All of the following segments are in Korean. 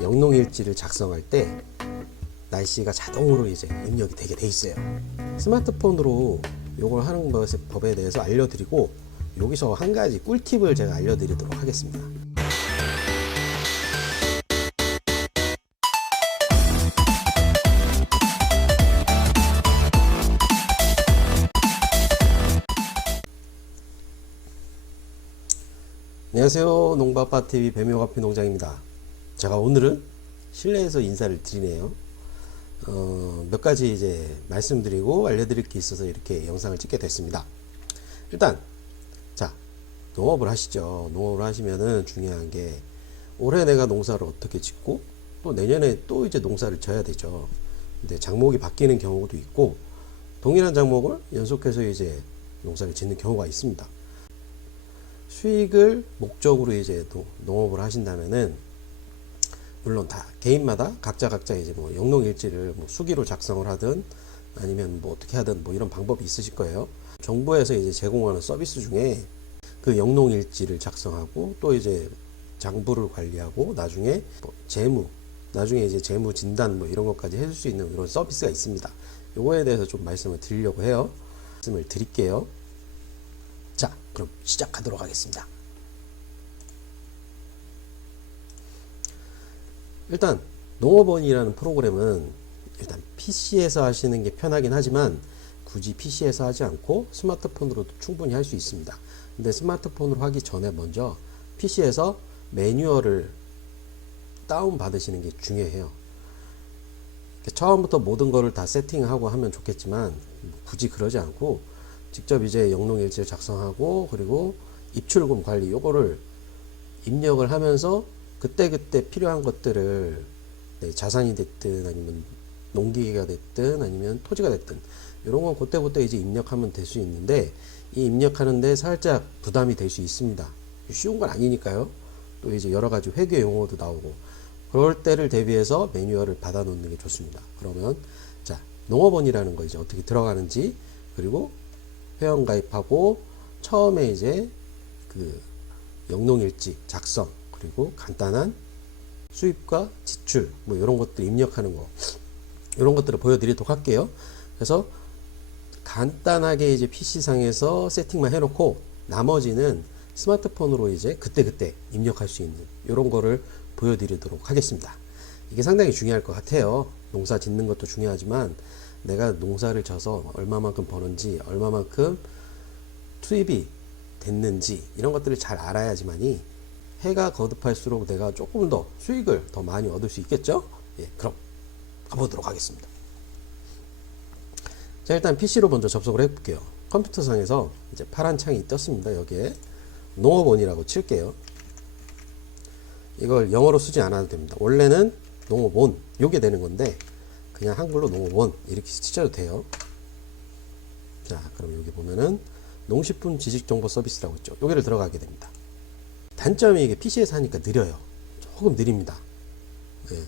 영농일지를 작성할 때 날씨가 자동으로 이제 입력이 되게 돼 있어요. 스마트폰으로 이걸 하는 법에 대해서 알려드리고, 여기서 한 가지 꿀팁을 제가 알려드리도록 하겠습니다. 안녕하세요. 농부아빠TV 배묘가피 농장입니다. 제가 오늘은 실내에서 인사를 드리네요. 몇 가지 이제 말씀드리고 알려드릴 게 있어서 이렇게 영상을 찍게 됐습니다. 일단, 자, 농업을 하시죠. 농업을 하시면은 중요한 게, 올해 내가 농사를 어떻게 짓고, 또 내년에 또 이제 농사를 져야 되죠. 근데 장목이 바뀌는 경우도 있고, 동일한 장목을 연속해서 이제 농사를 짓는 경우가 있습니다. 수익을 목적으로 이제 농업을 하신다면은, 물론 다 개인마다 각자 이제 뭐 영농일지를 뭐 수기로 작성을 하든 아니면 뭐 어떻게 하든 뭐 이런 방법이 있으실 거예요. 정부에서 이제 제공하는 서비스 중에 그 영농일지를 작성하고, 또 이제 장부를 관리하고, 나중에 뭐 나중에 이제 재무 진단 뭐 이런 것까지 해줄 수 있는 이런 서비스가 있습니다. 요거에 대해서 좀 말씀을 드리려고 해요. 말씀을 드릴게요. 자, 그럼 시작하도록 하겠습니다. 일단 농업원이라는 프로그램은 일단 PC에서 하시는 게 편하긴 하지만, 굳이 PC에서 하지 않고 스마트폰으로도 충분히 할 수 있습니다. 근데 스마트폰으로 하기 전에 먼저 PC에서 매뉴얼을 다운 받으시는 게 중요해요. 처음부터 모든 거를 다 세팅하고 하면 좋겠지만, 굳이 그러지 않고 직접 이제 영농일지를 작성하고, 그리고 입출금 관리 요거를 입력을 하면서 그때그때 필요한 것들을, 자산이 됐든 아니면 농기계가 됐든 아니면 토지가 됐든 이런 건 그때부터 이제 입력하면 될 수 있는데, 이 입력하는데 살짝 부담이 될 수 있습니다. 쉬운 건 아니니까요. 또 이제 여러 가지 회계 용어도 나오고, 그럴 때를 대비해서 매뉴얼을 받아 놓는 게 좋습니다. 그러면 자, 농업원이라는 거 이제 어떻게 들어가는지, 그리고 회원 가입하고 처음에 이제 그 영농일지 작성, 그리고 간단한 수입과 지출 뭐 이런 것들 입력하는 거, 이런 것들을 보여드리도록 할게요. 그래서 간단하게 이제 PC상에서 세팅만 해놓고, 나머지는 스마트폰으로 이제 그때그때 입력할 수 있는 이런 거를 보여드리도록 하겠습니다. 이게 상당히 중요할 것 같아요. 농사 짓는 것도 중요하지만, 내가 농사를 져서 얼마만큼 버는지, 얼마만큼 수입이 됐는지 이런 것들을 잘 알아야지만이 해가 거듭할수록 내가 조금 더 수익을 더 많이 얻을 수 있겠죠? 예, 그럼 가보도록 하겠습니다. 자, 일단 PC로 먼저 접속을 해볼게요. 컴퓨터상에서 이제 파란 창이 떴습니다. 여기에 농업원이라고 칠게요. 이걸 영어로 쓰지 않아도 됩니다. 원래는 농업원 요게 되는 건데, 그냥 한글로 농업원 이렇게 치셔도 돼요. 자, 그럼 여기 보면은 농식품 지식정보 서비스라고 있죠. 여기를 들어가게 됩니다. 단점이 이게 PC에서 하니까 느려요. 조금 느립니다. 네.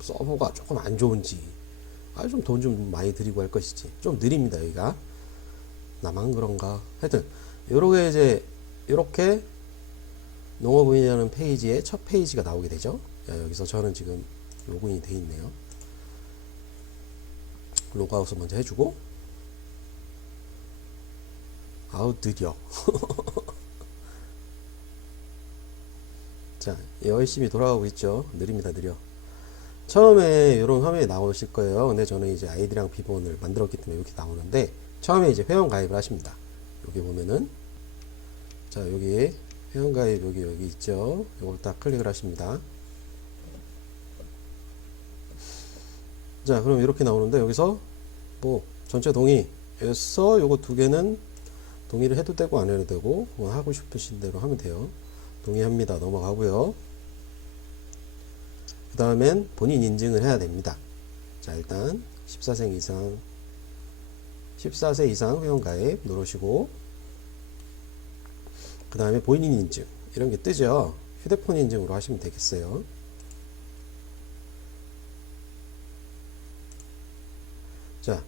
서버가 조금 안 좋은지, 좀 돈 좀 많이 들이고 할 것이지 좀 느립니다. 여기가 나만 그런가? 하여튼 요렇게 이제 이렇게 농업원이라는 페이지의 첫 페이지가 나오게 되죠. 여기서 저는 지금 로그인이 돼 있네요. 로그아웃을 먼저 해주고, 아우 느려. 자, 열심히 돌아가고 있죠. 느립니다. 느려. 처음에 이런 화면이 나오실 거예요. 근데 저는 이제 아이디랑 비번을 만들었기 때문에 이렇게 나오는데, 처음에 이제 회원 가입을 하십니다. 여기 보면은, 자, 여기 회원 가입 여기 있죠. 이걸 딱 클릭을 하십니다. 자, 그럼 이렇게 나오는데, 여기서 뭐 전체 동의에서 요거 두 개는 동의를 해도 되고 안 해도 되고, 하고 싶으신 대로 하면 돼요. 동의합니다. 넘어가고요. 그 다음엔 본인 인증을 해야 됩니다. 자, 일단 14세 이상 회원 가입 누르시고, 그 다음에 본인 인증 이런 게 뜨죠. 휴대폰 인증으로 하시면 되겠어요. 자,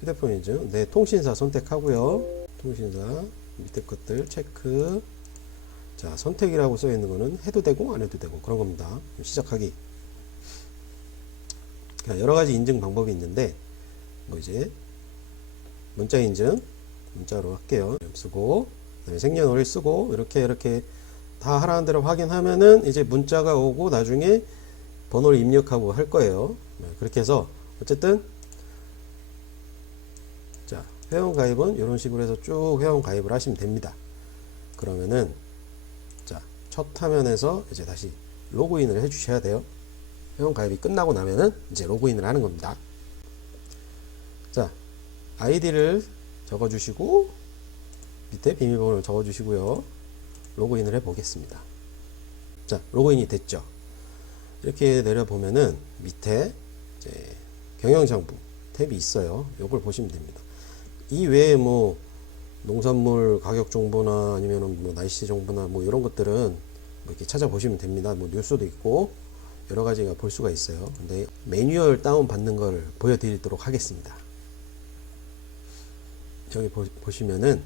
휴대폰 인증, 내 통신사 선택하고요. 통신사 밑에 것들 체크. 자, 선택이라고 써 있는 거는 해도 되고 안 해도 되고 그런 겁니다. 시작하기. 여러 가지 인증 방법이 있는데, 뭐 이제 문자 인증, 문자로 할게요. 쓰고, 그다음에 생년월일 쓰고, 이렇게 다 하라는 대로 확인하면은 이제 문자가 오고 나중에 번호를 입력하고 할 거예요. 그렇게 해서 어쨌든 자, 회원 가입은 이런 식으로 해서 쭉 회원 가입을 하시면 됩니다. 그러면은 자, 첫 화면에서 이제 다시 로그인을 해 주셔야 돼요. 회원 가입이 끝나고 나면은 이제 로그인을 하는 겁니다. 자, 아이디를 적어 주시고 밑에 비밀번호를 적어 주시고요. 로그인을 해 보겠습니다. 자, 로그인이 됐죠. 이렇게 내려보면은 밑에 이제 경영정보 탭이 있어요. 요걸 보시면 됩니다. 이 외에 뭐 농산물 가격 정보나 아니면은 뭐 날씨 정보나 뭐 이런 것들은 뭐 이렇게 찾아보시면 됩니다. 뭐 뉴스도 있고 여러 가지가 볼 수가 있어요. 근데 매뉴얼 다운 받는 걸 보여드리도록 하겠습니다. 여기 보시면은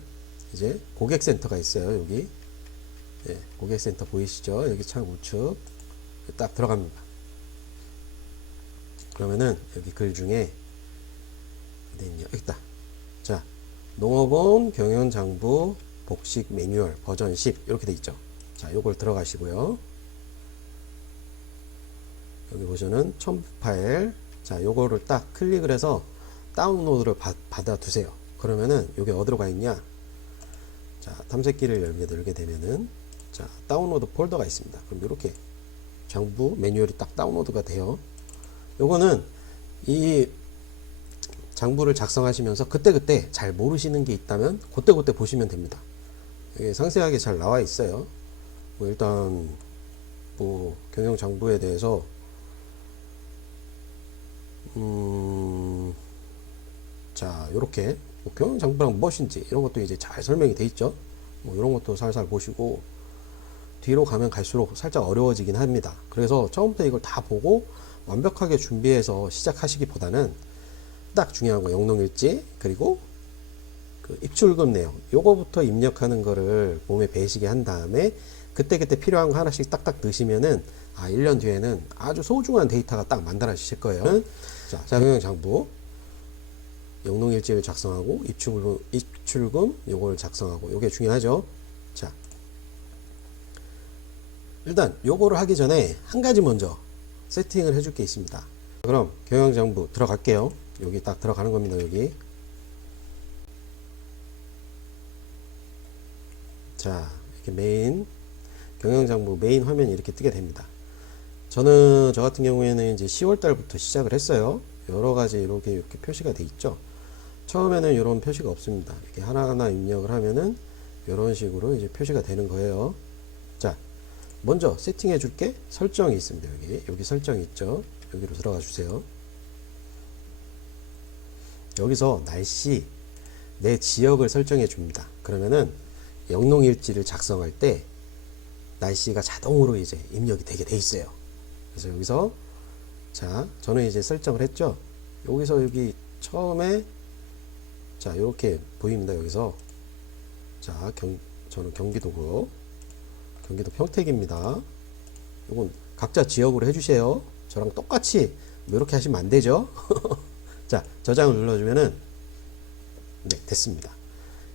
이제 고객센터가 있어요. 여기 예, 고객센터 보이시죠? 여기 창 우측 딱 들어갑니다. 그러면은 여기 글 중에 어디 있냐? 여기 있다. 자, 농업원 경영장부 복식 매뉴얼 버전 10 이렇게 돼 있죠. 자, 요걸 들어가시고요. 여기 보시면은 첨부 파일. 자, 요거를 딱 클릭을 해서 다운로드를 받아 두세요. 그러면은 요게 어디로 가 있냐? 자, 탐색기를 열게 되면은 자, 다운로드 폴더가 있습니다. 그럼 이렇게 장부 매뉴얼이 딱 다운로드가 돼요. 요거는 이 장부를 작성하시면서 그때그때 잘 모르시는 게 있다면 그때그때 보시면 됩니다. 이게 상세하게 잘 나와 있어요. 뭐 일단 뭐 경영 장부에 대해서 자, 요렇게 뭐 경영 장부랑 무엇인지 이런 것도 이제 잘 설명이 돼 있죠. 뭐 이런 것도 살살 보시고 뒤로 가면 갈수록 살짝 어려워지긴 합니다. 그래서 처음부터 이걸 다 보고 완벽하게 준비해서 시작하시기보다는 딱 중요한 거 영농일지 그리고 그 입출금 내용 요거부터 입력하는 거를 몸에 배시게 한 다음에 그때그때 필요한 거 하나씩 딱딱 넣으시면은 1년 뒤에는 아주 소중한 데이터가 딱 만들어지실 거예요. 자, 경영장부 영농일지를 작성하고 입출금 요걸 작성하고 요게 중요하죠. 자, 일단 요거를 하기 전에 한 가지 먼저 세팅을 해줄 게 있습니다. 그럼 경영장부 들어갈게요. 여기 딱 들어가는 겁니다. 여기 자, 이렇게 메인 경영장부 메인 화면이 이렇게 뜨게 됩니다. 저 같은 경우에는 이제 10월 달부터 시작을 했어요. 여러 가지 이렇게 표시가 돼 있죠. 처음에는 이런 표시가 없습니다. 이렇게 하나하나 입력을 하면은 이런 식으로 이제 표시가 되는 거예요. 자, 먼저 세팅해 줄게 설정이 있습니다. 여기 설정이 있죠. 여기로 들어가 주세요. 여기서 날씨 내 지역을 설정해 줍니다. 그러면은 영농일지를 작성할 때 날씨가 자동으로 이제 입력이 되게 돼 있어요. 그래서 여기서 자, 저는 이제 설정을 했죠. 여기서 여기 처음에 자, 이렇게 보입니다. 여기서 자, 저는 경기도고 경기도 평택입니다. 이건 각자 지역으로 해주세요. 저랑 똑같이 뭐 이렇게 하시면 안 되죠. 자, 저장을 눌러주면은 네, 됐습니다.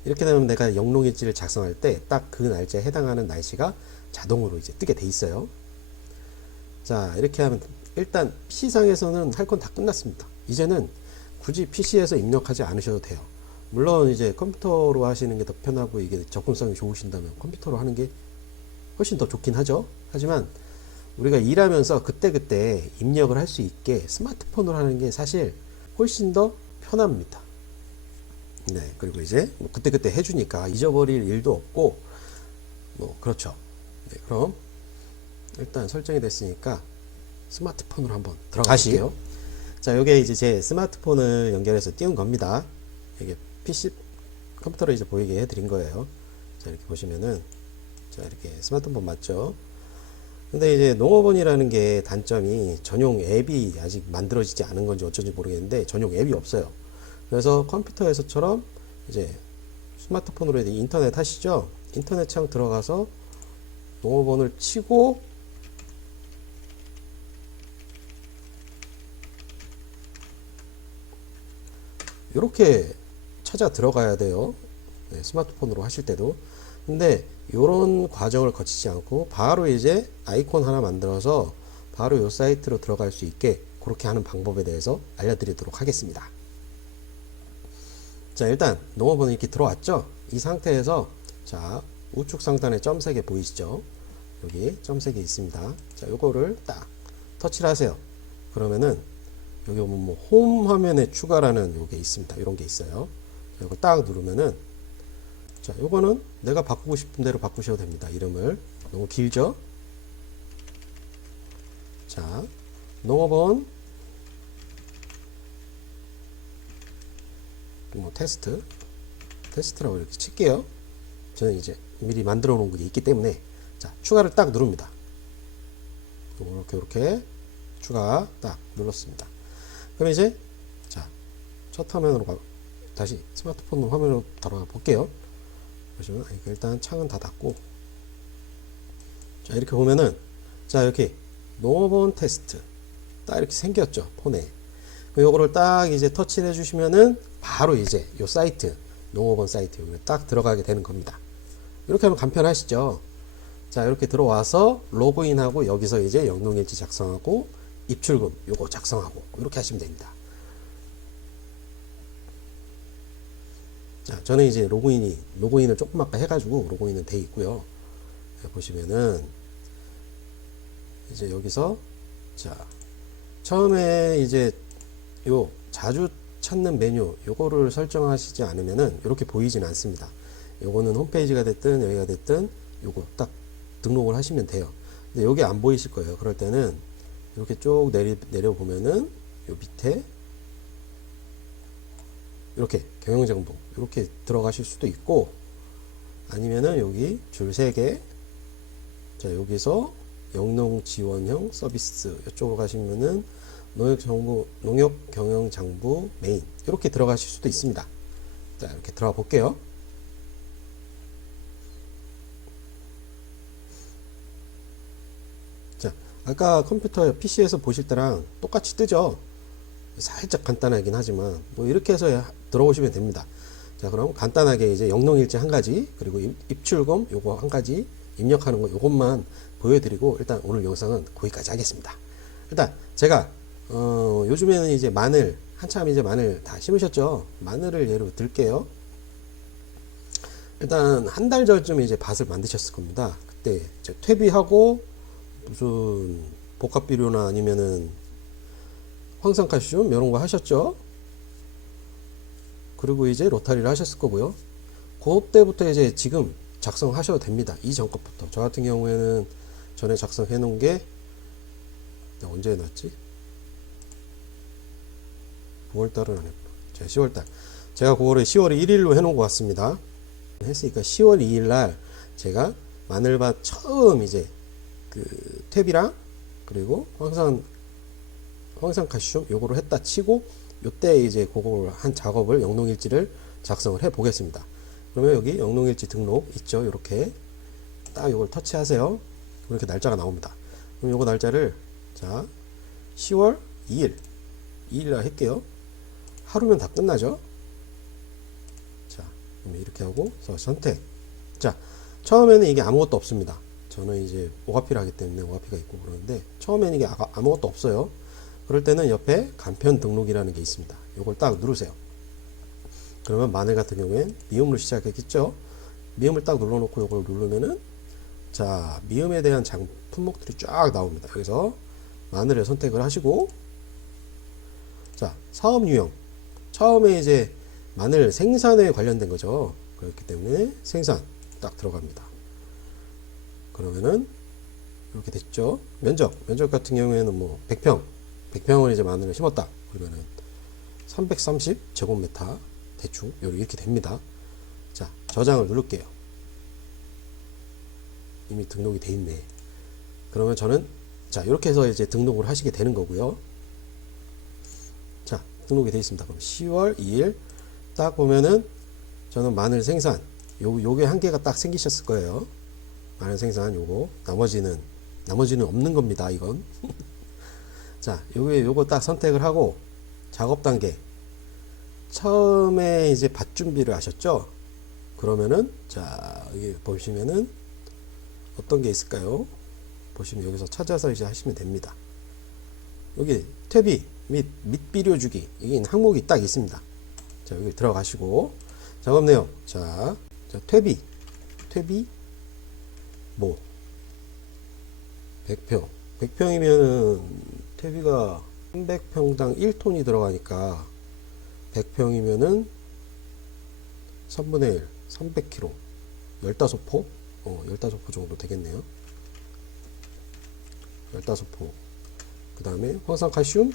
이렇게 되면 내가 영농일지를 작성할 때 딱 그 날짜에 해당하는 날씨가 자동으로 이제 뜨게 돼 있어요. 자, 이렇게 하면 일단 PC상에서는 할 건 다 끝났습니다. 이제는 굳이 PC에서 입력하지 않으셔도 돼요. 물론 이제 컴퓨터로 하시는 게 더 편하고 이게 접근성이 좋으신다면 컴퓨터로 하는 게 훨씬 더 좋긴 하죠. 하지만 우리가 일하면서 그때그때 입력을 할 수 있게 스마트폰으로 하는 게 사실 훨씬 더 편합니다. 네, 그리고 이제 뭐 그때그때 해주니까 잊어버릴 일도 없고 뭐 그렇죠. 네, 그럼 일단 설정이 됐으니까 스마트폰으로 한번 들어가실게요. 자, 요게 이제 제 스마트폰을 연결해서 띄운 겁니다. 이게 PC 컴퓨터로 이제 보이게 해드린 거예요. 자, 이렇게 보시면은 자, 이렇게 스마트폰 맞죠? 근데 이제 농업원이라는 게 단점이 전용 앱이 아직 만들어지지 않은 건지 어쩐지 모르겠는데 전용 앱이 없어요. 그래서 컴퓨터에서처럼 이제 스마트폰으로 인터넷 하시죠? 인터넷 창 들어가서 농어번을 치고 이렇게 찾아 들어가야 돼요. 네, 스마트폰으로 하실 때도. 근데 이런 과정을 거치지 않고 바로 이제 아이콘 하나 만들어서 바로 이 사이트로 들어갈 수 있게 그렇게 하는 방법에 대해서 알려드리도록 하겠습니다. 자, 일단 농어번이 이렇게 들어왔죠. 이 상태에서 자, 우측 상단에 점 3개 보이시죠? 여기 점 3개 있습니다. 자, 요거를 딱 터치를 하세요. 그러면은 여기 보면 뭐 홈 화면에 추가라는 요게 있습니다. 이런 게 있어요. 이거 딱 누르면은 자, 요거는 내가 바꾸고 싶은 대로 바꾸셔도 됩니다. 이름을. 너무 길죠? 자, 농어번 뭐 테스트라고 이렇게 칠게요. 저는 이제 미리 만들어 놓은 게 있기 때문에 자, 추가를 딱 누릅니다. 이렇게 추가 딱 눌렀습니다. 그럼 이제 자, 첫 화면으로 다시 스마트폰 화면으로 들어가 볼게요. 보시면 일단 창은 다 닫고 자, 이렇게 보면은 자, 이렇게 농어번 테스트 딱 이렇게 생겼죠, 폰에. 요거를 딱 이제 터치를 해주시면은 바로 이제 요 사이트 농어번 사이트 여기 딱 들어가게 되는 겁니다. 이렇게 하면 간편하시죠. 자, 이렇게 들어와서 로그인하고 여기서 이제 영농일지 작성하고 입출금 요거 작성하고 이렇게 하시면 됩니다. 자, 저는 이제 로그인을 조금 아까 해가지고 로그인은 돼 있고요. 보시면은 이제 여기서 자, 처음에 이제 요 자주 찾는 메뉴 요거를 설정하시지 않으면은 이렇게 보이진 않습니다. 요거는 홈페이지가 됐든 여기가 됐든 요거 딱 등록을 하시면 돼요. 근데 여기 안 보이실 거예요. 그럴 때는 이렇게 쭉 내려 보면은 요 밑에 이렇게 경영정보 이렇게 들어가실 수도 있고 아니면은 여기 줄 3개 자, 여기서 영농 지원형 서비스 이쪽으로 가시면은 농협 경영장부 메인 이렇게 들어가실 수도 있습니다. 자, 이렇게 들어가 볼게요. 자, 아까 컴퓨터 PC에서 보실 때랑 똑같이 뜨죠. 살짝 간단하긴 하지만 뭐 이렇게 해서 들어오시면 됩니다. 자, 그럼 간단하게 이제 영농일지 한 가지 그리고 입출금 요거 한 가지 입력하는 거 요것만 보여드리고 일단 오늘 영상은 거기까지 하겠습니다. 일단 제가 요즘에는 이제 마늘 한참 이제 마늘 다 심으셨죠. 마늘을 예로 들게요. 일단 한 달 전쯤에 이제 밭을 만드셨을 겁니다. 그때 이제 퇴비하고 무슨 복합비료나 아니면은 황산칼슘 이런 거 하셨죠. 그리고 이제 로타리를 하셨을 거고요. 그때부터 이제 지금 작성하셔도 됩니다. 이전 것부터. 저 같은 경우에는 전에 작성해 놓은 게 언제 해놨지? 9월달은 안 했구나. 제가 10월달. 제가 그거를 10월 1일로 해놓은 것 같습니다. 했으니까 10월 2일날 제가 마늘밭 처음 이제 그 퇴비랑 그리고 황산칼슘 요거를 했다 치고 요때 이제 그걸 한 작업을 영농일지를 작성을 해 보겠습니다. 그러면 여기 영농일지 등록 있죠. 이렇게 딱 요걸 터치하세요. 이렇게 날짜가 나옵니다. 그럼 요거 날짜를 자 10월 2일날 할게요. 하루면 다 끝나죠. 자, 이렇게 하고 선택. 자, 처음에는 이게 아무것도 없습니다. 저는 이제 오가피를 하기 때문에 오가피가 있고 그러는데 처음에는 이게 아무것도 없어요. 그럴 때는 옆에 간편 등록이라는 게 있습니다. 요걸 딱 누르세요. 그러면 마늘 같은 경우엔 미음으로 시작했겠죠. 미음을 딱 눌러놓고 요걸 누르면은 자, 미음에 대한 품목들이 쫙 나옵니다. 여기서 마늘을 선택을 하시고 자, 사업 유형 처음에 이제 마늘 생산에 관련된 거죠. 그렇기 때문에 생산 딱 들어갑니다. 그러면은 이렇게 됐죠. 면적 같은 경우에는 뭐 100평을 이제 마늘을 심었다. 그러면은 330 제곱미터 대충 이렇게 됩니다. 자, 저장을 누를게요. 이미 등록이 돼 있네. 그러면 저는 자, 이렇게 해서 이제 등록을 하시게 되는 거고요. 자, 등록이 돼 있습니다. 그럼 10월 2일 딱 보면은 저는 마늘 생산 요게 한 개가 딱 생기셨을 거예요. 마늘 생산 요거, 나머지는 없는 겁니다, 이건. 자, 요거 딱 선택을 하고, 작업 단계. 처음에 이제 밭 준비를 하셨죠? 그러면은, 자, 여기 보시면은, 어떤 게 있을까요? 보시면 여기서 찾아서 이제 하시면 됩니다. 여기 퇴비 및 밑비료 주기, 이게 항목이 딱 있습니다. 자, 여기 들어가시고, 작업 내용. 자, 퇴비, 뭐, 100평. 100평이면은 퇴비가 300평당 1톤이 들어가니까 100평이면은 3분의 1, 300kg. 15포? 15포 정도 되겠네요. 15포. 그 다음에 황산칼슘.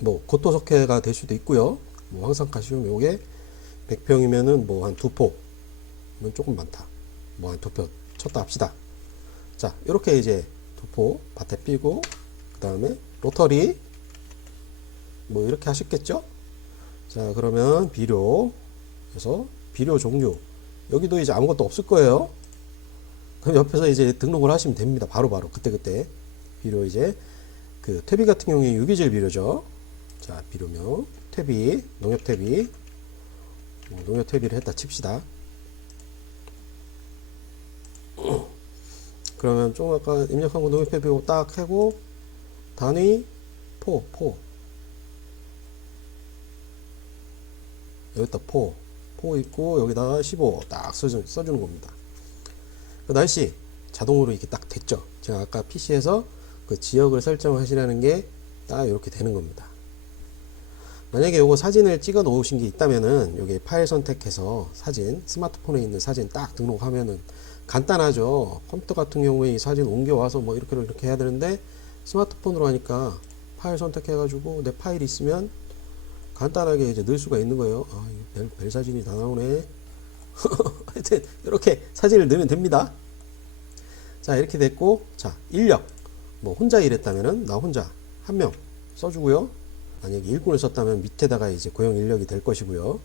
뭐, 고토석회가 될 수도 있고요. 뭐, 황산칼슘 요게 100평이면은 뭐, 한 2포. 는 조금 많다. 뭐, 한 2포 쳤다 합시다. 자, 이렇게 이제 2포 밭에 피고, 그 다음에 로터리. 뭐, 이렇게 하셨겠죠? 자, 그러면 비료. 그래서 비료 종류. 여기도 이제 아무것도 없을 거예요. 그럼 옆에서 이제 등록을 하시면 됩니다. 바로바로. 그때그때. 비료 이제, 그, 퇴비 같은 경우에 유기질 비료죠. 자, 비료명. 퇴비. 농협 퇴비. 농협 퇴비를 했다 칩시다. 그러면 좀 아까 입력한 거 농협 퇴비 딱 하고, 단위, 포. 여기다 포 있고, 여기다가 15 딱 써주는 겁니다. 그 날씨 자동으로 이렇게 딱 됐죠. 제가 아까 PC에서 그 지역을 설정하시라는 게 딱 이렇게 되는 겁니다. 만약에 요거 사진을 찍어 놓으신 게 있다면은 여기 파일 선택해서 사진, 스마트폰에 있는 사진 딱 등록하면은 간단하죠. 컴퓨터 같은 경우에 이 사진 옮겨와서 뭐 이렇게 해야 되는데, 스마트폰으로 하니까 파일 선택해가지고 내 파일이 있으면 간단하게 이제 넣을 수가 있는 거예요. 아, 별 사진이 다 나오네. 하여튼 이렇게 사진을 넣으면 됩니다. 자, 이렇게 됐고, 자, 인력. 뭐 혼자 일했다면은 나 혼자 한 명 써주고요. 만약에 일꾼을 썼다면 밑에다가 이제 고용 인력이 될 것이고요.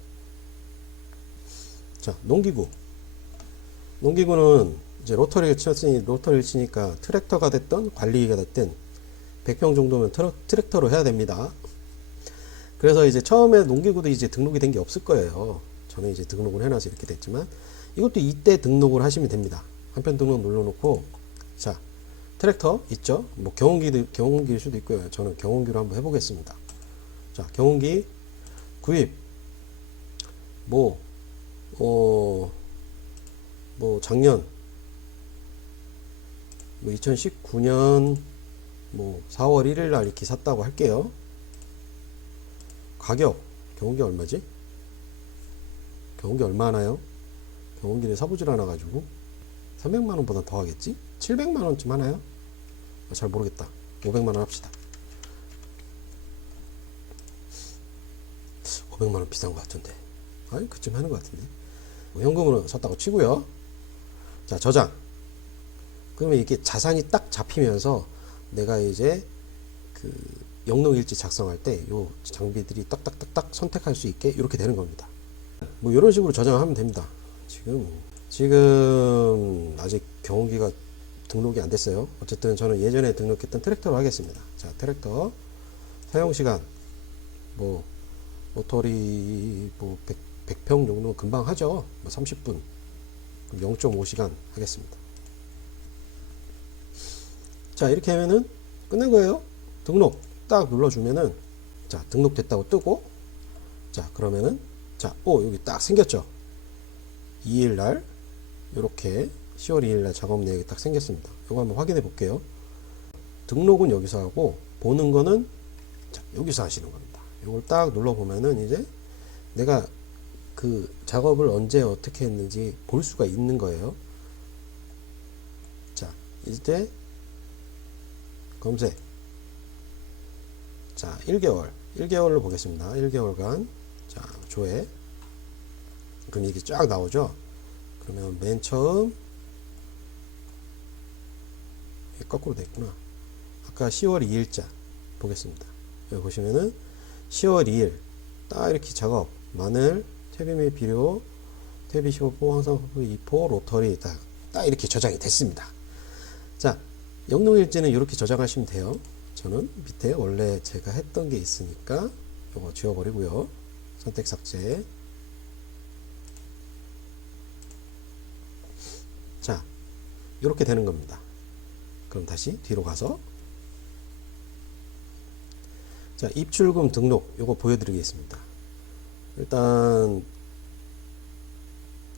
자, 농기구는 이제 로터리를 치니까 트랙터가 됐든 관리기가 됐든 100평 정도면 트랙터로 해야 됩니다. 그래서 이제 처음에 농기구도 이제 등록이 된 게 없을 거예요. 저는 이제 등록을 해놔서 이렇게 됐지만, 이것도 이때 등록을 하시면 됩니다. 한편 등록 눌러놓고, 자, 트랙터 있죠? 뭐 경운기일 수도 있고요. 저는 경운기로 한번 해보겠습니다. 자, 경운기 구입. 뭐 작년, 뭐 2019년 뭐 4월 1일 날 이렇게 샀다고 할게요. 가격, 경운기 얼마지? 경운기 얼마 하나요? 경운기를 사보질 않아가지고 300만원 보다 더 하겠지? 700만원쯤 하나요? 잘 모르겠다. 500만원 합시다. 500만원 비싼 것 같은데. 아니, 그쯤 하는 것 같은데. 뭐 현금으로 샀다고 치고요. 자, 저장. 그러면 이게 자산이 딱 잡히면서 내가 이제 그 영농일지 작성할 때 요 장비들이 딱딱딱딱 선택할 수 있게 이렇게 되는 겁니다. 뭐 이런 식으로 저장을 하면 됩니다. 지금 아직 경운기가 등록이 안 됐어요. 어쨌든 저는 예전에 등록했던 트랙터로 하겠습니다. 자, 트랙터 사용시간 뭐 로터리 뭐 100평 정도는 금방 하죠. 뭐 30분 0.5시간 하겠습니다. 자, 이렇게 하면은 끝난 거예요. 등록 딱 눌러주면은, 자, 등록됐다고 뜨고, 자, 그러면은, 자, 여기 딱 생겼죠. 2일날 이렇게 10월 2일날 작업 내역이 딱 생겼습니다. 이거 한번 확인해 볼게요. 등록은 여기서 하고, 보는 거는, 자, 여기서 하시는 겁니다. 이걸 딱 눌러보면은 이제 내가 그 작업을 언제 어떻게 했는지 볼 수가 있는 거예요. 자, 이제 검색. 자, 1개월로 보겠습니다. 1개월간. 자, 조회. 그럼 이게 쫙 나오죠. 그러면 맨 처음, 거꾸로 됐구나. 아까 10월 2일자 보겠습니다. 여기 보시면은 10월 2일 딱 이렇게 작업, 마늘, 퇴비 및 비료, 퇴비 15포, 황산포 2포, 로터리 딱 이렇게 저장이 됐습니다. 자, 영농일지는 이렇게 저장하시면 돼요. 저는 밑에 원래 제가 했던 게 있으니까 이거 지워버리고요. 선택 삭제. 자, 이렇게 되는 겁니다. 그럼 다시 뒤로 가서 자, 입출금 등록 요거 보여드리겠습니다. 일단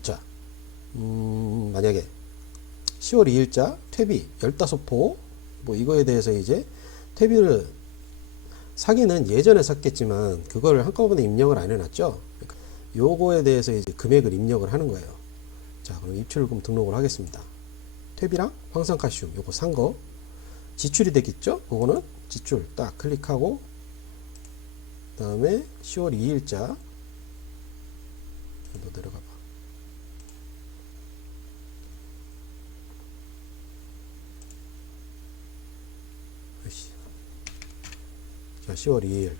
자, 만약에 10월 2일자 퇴비 15포 뭐 이거에 대해서 이제 퇴비를 사기는 예전에 샀겠지만 그거를 한꺼번에 입력을 안 해놨죠. 요거에 대해서 이제 금액을 입력을 하는 거예요. 자, 그럼 입출금 등록을 하겠습니다. 퇴비랑 황산칼슘 요거 산 거 지출이 되겠죠. 그거는 지출 딱 클릭하고 그 다음에 10월 2일자 너 내려가 봐. 자, 10월 2일.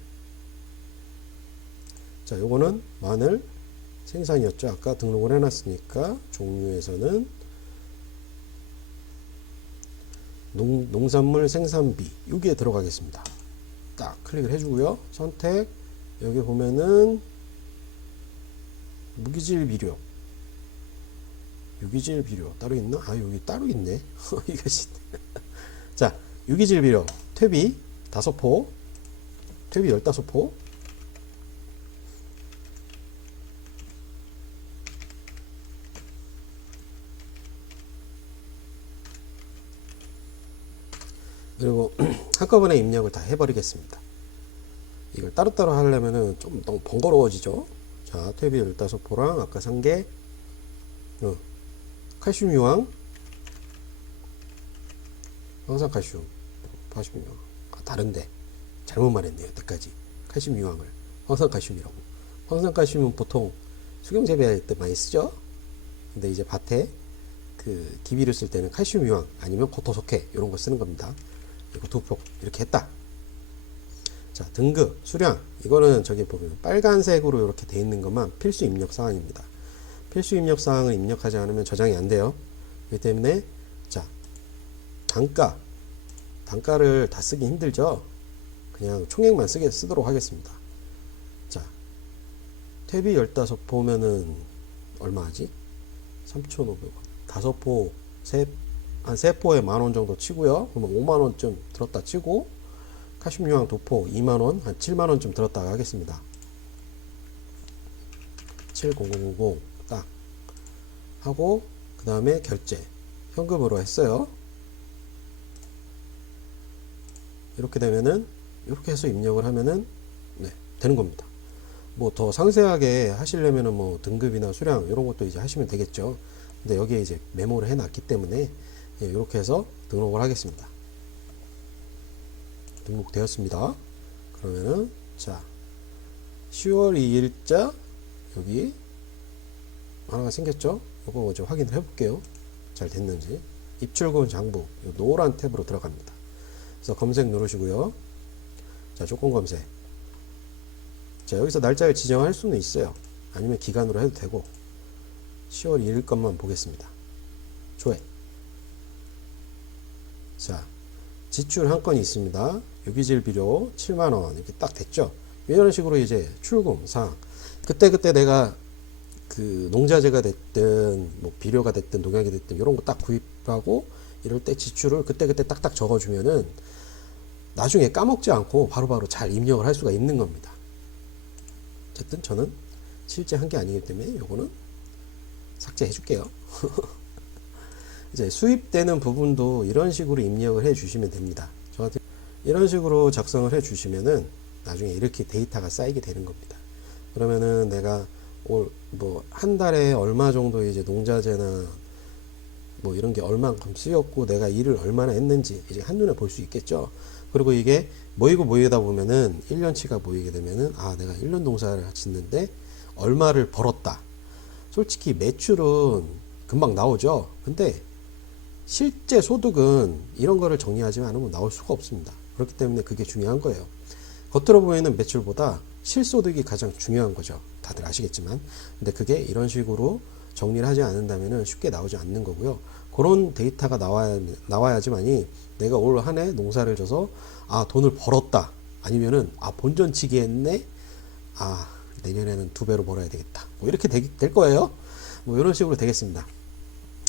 자, 요거는 마늘 생산이었죠. 아까 등록을 해놨으니까 종류에서는 농산물 생산비 여기에 들어가겠습니다. 딱 클릭을 해주고요. 선택. 여기 보면은 무기질 비료. 유기질 비료 따로 있나? 아, 여기 따로 있네. 이것이. 자, 유기질 비료 퇴비 5포, 퇴비 15포. 그리고 한꺼번에 입력을 다 해버리겠습니다. 이걸 따로따로 하려면은 좀 너무 번거로워지죠. 자, 퇴비 15포랑 아까 산게 칼슘 유황, 황산칼슘, 칼슘 유황. 아, 다른데 잘못 말했네요. 여태까지 칼슘 유황을 황산칼슘이라고. 황산칼슘은 보통 수경 재배할 때 많이 쓰죠. 근데 이제 밭에 그 기비를 쓸 때는 칼슘 유황 아니면 고토석회 이런 거 쓰는 겁니다. 이거 2포 이렇게 했다. 자, 등급 수량 이거는 저기 보면 빨간색으로 이렇게 돼 있는 것만 필수 입력 사항입니다. 필수 입력 사항을 입력하지 않으면 저장이 안 돼요. 그렇기 때문에 자, 단가를 다 쓰기 힘들죠. 그냥 총액만 쓰도록 하겠습니다. 자, 퇴비 15포면은 얼마 하지? 3,500원. 5포 한 3포에 만원 정도 치고요. 그러면 5만원쯤 들었다 치고 칼슘 유황 2포 2만원 한 7만원쯤 들었다가 하겠습니다. 70000 딱 하고 그 다음에 결제 현금으로 했어요. 이렇게 되면은 이렇게 해서 입력을 하면은 네, 되는 겁니다. 뭐 더 상세하게 하시려면은 뭐 등급이나 수량 이런 것도 이제 하시면 되겠죠. 근데 여기에 이제 메모를 해 놨기 때문에 예, 이렇게 해서 등록을 하겠습니다. 등록되었습니다. 그러면은 자, 10월 2일자 여기 하나가 생겼죠. 이거 좀 확인을 해 볼게요. 잘 됐는지. 입출금 장부 노란 탭으로 들어갑니다. 그래서 검색 누르시고요. 자, 조건 검색. 자, 여기서 날짜를 지정할 수는 있어요. 아니면 기간으로 해도 되고 10월 2일 것만 보겠습니다. 조회. 자, 지출 한 건이 있습니다. 유기질 비료 7만원 이렇게 딱 됐죠. 이런 식으로 이제 출금 사항 그때 내가 그 농자재가 됐든 뭐 비료가 됐든 농약이 됐든 이런 거 딱 구입하고 이럴 때 지출을 그때 딱딱 적어주면은 나중에 까먹지 않고 바로바로 잘 입력을 할 수가 있는 겁니다. 어쨌든 저는 실제 한 게 아니기 때문에 요거는 삭제해 줄게요. 이제 수입되는 부분도 이런 식으로 입력을 해 주시면 됩니다. 저한테 이런 식으로 작성을 해 주시면은 나중에 이렇게 데이터가 쌓이게 되는 겁니다. 그러면은 내가 올 뭐 한 달에 얼마 정도 이제 농자재나 뭐 이런 게 얼만큼 쓰였고 내가 일을 얼마나 했는지 이제 한눈에 볼 수 있겠죠. 그리고 이게 모이다 보면은 1년치가 모이게 되면은 아, 내가 1년 농사를 짓는데 얼마를 벌었다. 솔직히 매출은 금방 나오죠. 근데 실제 소득은 이런 거를 정리하지 않으면 나올 수가 없습니다. 그렇기 때문에 그게 중요한 거예요. 겉으로 보이는 매출보다 실소득이 가장 중요한 거죠. 다들 아시겠지만. 근데 그게 이런 식으로 정리를 하지 않는다면은 쉽게 나오지 않는 거고요. 그런 데이터가 나와야지만이 내가 올 한 해 농사를 져서 아 돈을 벌었다, 아니면은 아 본전치기 했네, 아 내년에는 2배로 벌어야 되겠다, 뭐 이렇게 될 거예요. 뭐 이런 식으로 되겠습니다.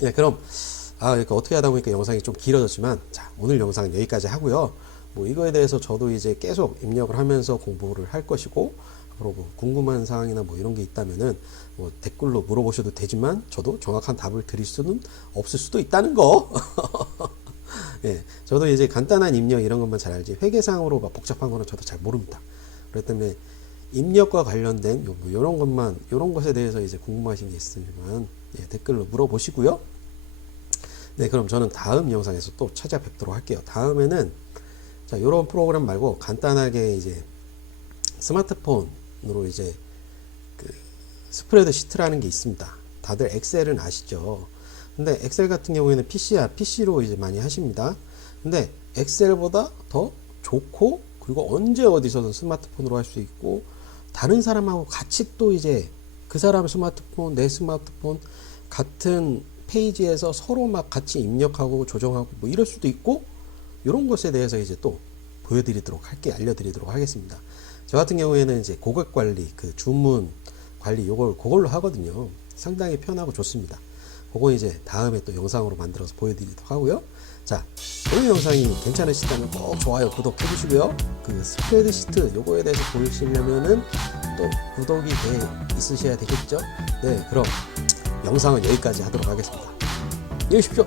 네, 그럼 그러니까 어떻게 하다 보니까 영상이 좀 길어졌지만, 자 오늘 영상은 여기까지 하고요. 뭐 이거에 대해서 저도 이제 계속 입력을 하면서 공부를 할 것이고, 앞으로 뭐 궁금한 사항이나 뭐 이런 게 있다면은 뭐 댓글로 물어보셔도 되지만, 저도 정확한 답을 드릴 수는 없을 수도 있다는 거. 예, 저도 이제 간단한 입력 이런 것만 잘 알지 회계상으로 막 복잡한 거는 저도 잘 모릅니다. 그렇기 때문에 입력과 관련된 뭐 이런 것만, 이런 것에 대해서 이제 궁금하신 게 있으면 예, 댓글로 물어보시고요. 네, 그럼 저는 다음 영상에서 또 찾아뵙도록 할게요. 다음에는 자, 이런 프로그램 말고 간단하게 이제 스마트폰으로 이제 그 스프레드시트라는 게 있습니다. 다들 엑셀은 아시죠? 근데 엑셀 같은 경우에는 PC로 이제 많이 하십니다. 근데 엑셀보다 더 좋고, 그리고 언제 어디서든 스마트폰으로 할 수 있고, 다른 사람하고 같이 또 이제 그 사람 스마트폰, 내 스마트폰 같은 페이지에서 서로 막 같이 입력하고 조정하고 뭐 이럴 수도 있고, 이런 것에 대해서 이제 또 알려드리도록 하겠습니다. 저 같은 경우에는 이제 고객 관리, 그 주문 관리 그걸로 하거든요. 상당히 편하고 좋습니다. 그거 이제 다음에 또 영상으로 만들어서 보여드리도록 하고요. 자, 오늘 영상이 괜찮으시다면 꼭 좋아요, 구독 해주시고요. 그 스프레드시트 요거에 대해서 보시려면은 또 구독이 있으셔야 되겠죠. 네, 그럼 영상은 여기까지 하도록 하겠습니다. 안녕히 계십시오.